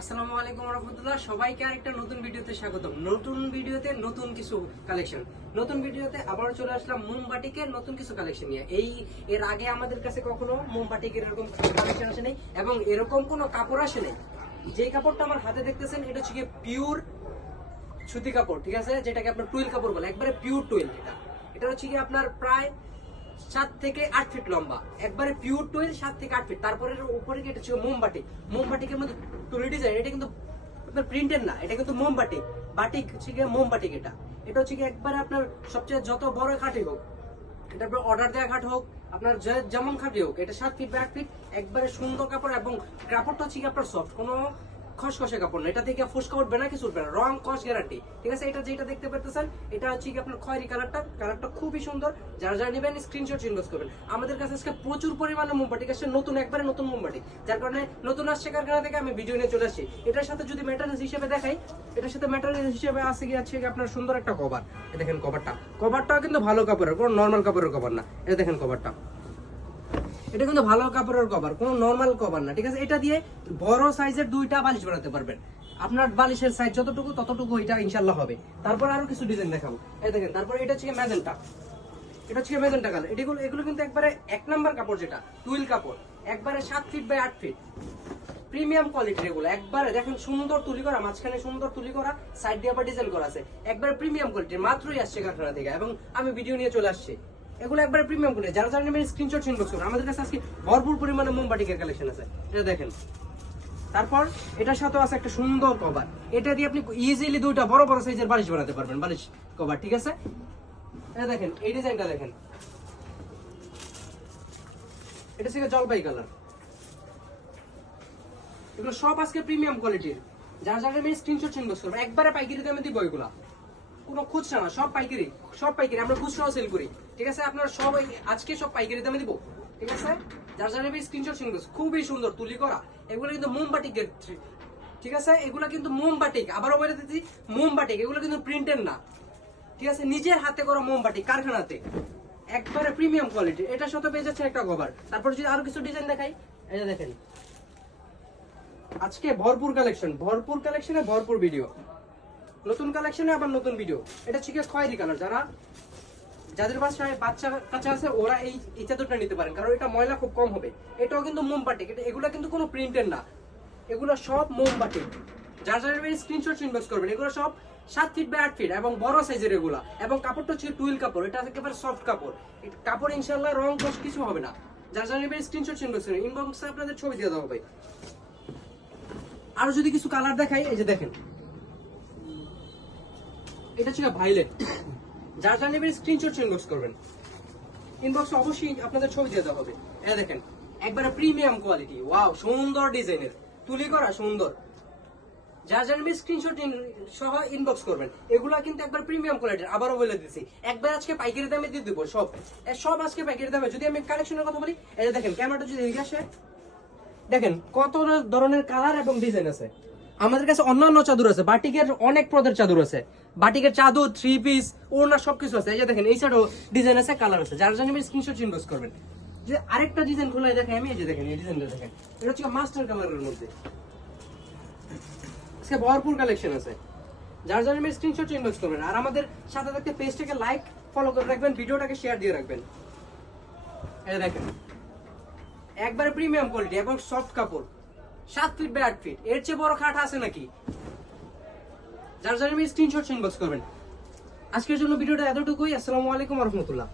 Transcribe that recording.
আসসালামু আলাইকুম রাহমাতুল্লাহ। সবাইকে আরেকটা নতুন ভিডিওতে স্বাগতম। নতুন ভিডিওতে নতুন কিছু কালেকশন, নতুন ভিডিওতে আবার চলে আসলাম মোমবাটিকের নতুন কিছু কালেকশন নিয়ে। এর আগে আমাদের কাছে কখনো মোমবাটিকের এরকম কালেকশন আসে নাই এবং এরকম কোনো কাপড় আসে নাই। যেই কাপড়টা আমার হাতে দেখতেছেন এটা হচ্ছে পিওর সুতি কাপড়, ঠিক আছে, যেটাকে আপনার টুইল কাপড় বলে, একবারে পিওর টুইল। এটা হচ্ছে কি আপনার প্রায় 7 থেকে 8 ফিট লম্বা, একবারে পিওর টুইল 7 থেকে 8 ফিট। তারপরে উপরে কি এটা ছিল মোমবাটিক। মোমবাটিকের মধ্যে টুলি ডিজাইন, এটা কিন্তু আপনার প্রিন্টের না, এটা কিন্তু মোমবাটিক। বাটিক হচ্ছে কি মোমবাটিক। এটা হচ্ছে কি একবারে আপনার সবচেয়ে যত বড় খাটই হোক, এটা আপনার অর্ডার দেওয়া খাট হোক, আপনার যেমন খাটই হোক, এটা 7 ফিট বা 8 ফিট, একবারে সুন্দর কাপড়। এবং কাপড়টা হচ্ছে কি আপনার সফট, কোনো খসখসে কাপড় না। এটা থেকে ফুসকা উঠবে না, কিছু উঠবে না, রং কস গ্যারান্টি, ঠিক আছে। এটা যেটা দেখতে পাচ্ছেন এটা হচ্ছে কি আপনার খয়েরি কালারটা খুবই সুন্দর। যারা যারা নেবেন স্ক্রিনশট ইনবক্স করবেন। আমাদের কাছে আজকে প্রচুর পরিমাণে মোমবাটিক আসছে, নতুন, একবারে নতুন মোমবাটিক, যার কারণে নতুন আসছে কারখানা থেকে আমি ভিডিও নিয়ে চলে আসছি। এটার সাথে যদি ম্যাটেরিয়ালস হিসেবে দেখাই, এটার সাথে ম্যাটেরিয়ালস হিসেবে আছে আপনার সুন্দর একটা কভার। দেখেন কভারটাও কিন্তু ভালো কাপড়ের, কোনো নর্মাল কাপড়ের কভার না। এটা দেখেন কভারটা, এটা কিন্তু ভালো কাপড়ের কভার, কোনো নর্মাল কভার না, ঠিক আছে। এটা দিয়ে বড় সাইজের 2টা বালিশ বানাতে পারবেন। আপনার বালিশের সাইজ যতটুকু ততটুকু এটা ইনশাআল্লাহ হবে। তারপর আরো কিছু ডিজাইন দেখাবো। এই দেখেন, তারপর এটা হচ্ছে ম্যাজেন্টা, কালার। এগুলো কিন্তু একবারে 1 নাম্বার কাপড়, যেটা টুইল কাপড়, একবারে 7 ফিট বাই 8 ফিট, প্রিমিয়াম কোয়ালিটির। এগুলো একবারে দেখেন সুন্দর তুলি করা, মাঝখানে সুন্দর তুলি করা, সাইড দিয়ে আবার ডিজাইন করা আছে, একবারে প্রিমিয়াম কোয়ালিটির। মাত্রই আসছে কারখানা থেকে এবং আমি ভিডিও নিয়ে চলে আসছি। এগুলো একবারে প্রিমিয়াম কোয়ালিটি। যারা যারা নেবেন স্ক্রিনশট ইনবক্স করুন। আমাদের কাছে আজকে ভরপুর পরিমাণে মোমবাটিকের কালেকশন আছে, এটা দেখেন। তারপর এটার সাথে আছে একটা সুন্দর কভার। এটা দিয়ে আপনি ইজিলি 2টা বড় বড় সাইজের বালিশ বানাতে পারবেন, বালিশ কভার, ঠিক আছে। এটা দেখেন, এই ডিজাইনটা দেখেন, এটা হচ্ছে জলপাই কালার। এগুলো সব আজকে প্রিমিয়াম কোয়ালিটির। যারা যারা নেবেন স্ক্রিনশট ইনবক্স করবেন। একবারে পাইকারি দামে দিব এগুলা, কোনো খুচরা না, সব পাইকারি, আমরা খুচরাও সেল করি, ঠিক আছে। আপনারা সব আজকে সব পাইকারি দামে দিব, ঠিক আছে। যার যারা স্ক্রিনশট ইনবক্স। খুবই সুন্দর তুলি করা, এগুলো কিন্তু মোমবাটিকের, ঠিক আছে। এগুলো কিন্তু মোমবাটিক, আবারও বলে দিচ্ছি মোমবাটিক, এগুলো কিন্তু প্রিন্টের না, ঠিক আছে, নিজের হাতে করা মোমবাটিক, কারখানাতে, একবারে প্রিমিয়াম কোয়ালিটি। এটার সাথে পেয়ে যাচ্ছে একটা কভার। তারপর যদি আরো কিছু ডিজাইন দেখাই, এই যে দেখেন, আজকে ভরপুর কালেকশনে ভরপুর ভিডিও, নতুন কালেকশনে আবার নতুন ভিডিও। এটা হচ্ছে খয়েরি কালার। যাদের বাসায় বাচ্চা কাচ্চা আছে ওরা এই চাদরটা নিতে পারেন, কারণ এটা ময়লা খুব কম হবে। এটাও কিন্তু মোমবাটিক, এগুলো কিন্তু কোনো প্রিন্টের না, এগুলো সব মোমবাটিক। যার যারা স্ক্রিনশট ইনবক্স করবেন। এগুলো সব 7 ফিট বাই 8 ফিট এবং বড় সাইজের এগুলা। এবং কাপড়টা হচ্ছে টুইল কাপড়, এটা একেবারে সফট কাপড়। কাপড় ইনশাআল্লাহ রং কস কিছু হবে না। যার যারা স্ক্রিনশট ইনবক্স করবেন, ইনবক্সে আপনাদের ছবি দিয়ে দেওয়া হবে। আরো যদি কিছু কালার দেখাই, এই যে দেখেন, এটা ছিল ভাইলেট। যার যারা নেবেন স্ক্রিনশট ইনবক্স করবেন। ইনবক্সে অবশ্যই আপনাদের ছবি দিয়ে দেওয়া হবে। এটা দেখেন, একবারে প্রিমিয়াম কোয়ালিটি, ওয়াও, সুন্দর ডিজাইনের, তুলি করা সুন্দর। যার যারা নেবেন স্ক্রিনশট সহ ইনবক্স করবেন। এগুলা কিন্তু একবার প্রিমিয়াম কোয়ালিটির, আবারও বলে দিচ্ছি, একবার আজকে পাইকারি দামে দিয়ে দিব সব আজকে পাইকারি দামে। যদি আমি কালেকশনের কথা বলি, এই যে দেখেন, ক্যামেরাটা যদি এগিয়ে আসে, দেখেন কত ধরনের কালার এবং ডিজাইন আছে। আমাদের কাছে অন্যান্য চাদর আছে, বাটিকের অনেক প্রকার চাদর আছে, বাটিকের চাদর, 3 পিস, ওড়না, সবকিছু আছে। এই যে দেখেন, এই সাইডও ডিজাইন আছে, কালার আছে। যারা জানেন স্ক্রিনশট ইনবক্স করবেন। যে আরেকটা ডিজাইন খোলাই দেখেন আমি, এই যে দেখেন, এই ডিজাইনটা দেখেন, এটা হচ্ছে মাস্টার কালারের মধ্যে। আজকে ভরপুর কালেকশন আছে। যারা জানেন স্ক্রিনশট ইনবক্স করবেন। আর আমাদের সাথে থাকতে পেজটাকে লাইক ফলো করে রাখবেন, ভিডিওটাকে শেয়ার দিয়ে রাখবেন। এই দেখেন, একবারে প্রিমিয়াম কোয়ালিটি এবং সফট কাপড়, 7 ফিট বাই 8 ফিট, এর চেয়ে বড় খাট আছে নাকি? যার জন্য স্ক্রিনশট ইনবক্স করবেন। আজকের জন্য ভিডিওটা এতটুকুই। আসসালামু আলাইকুম ওয়া রাহমাতুল্লাহ।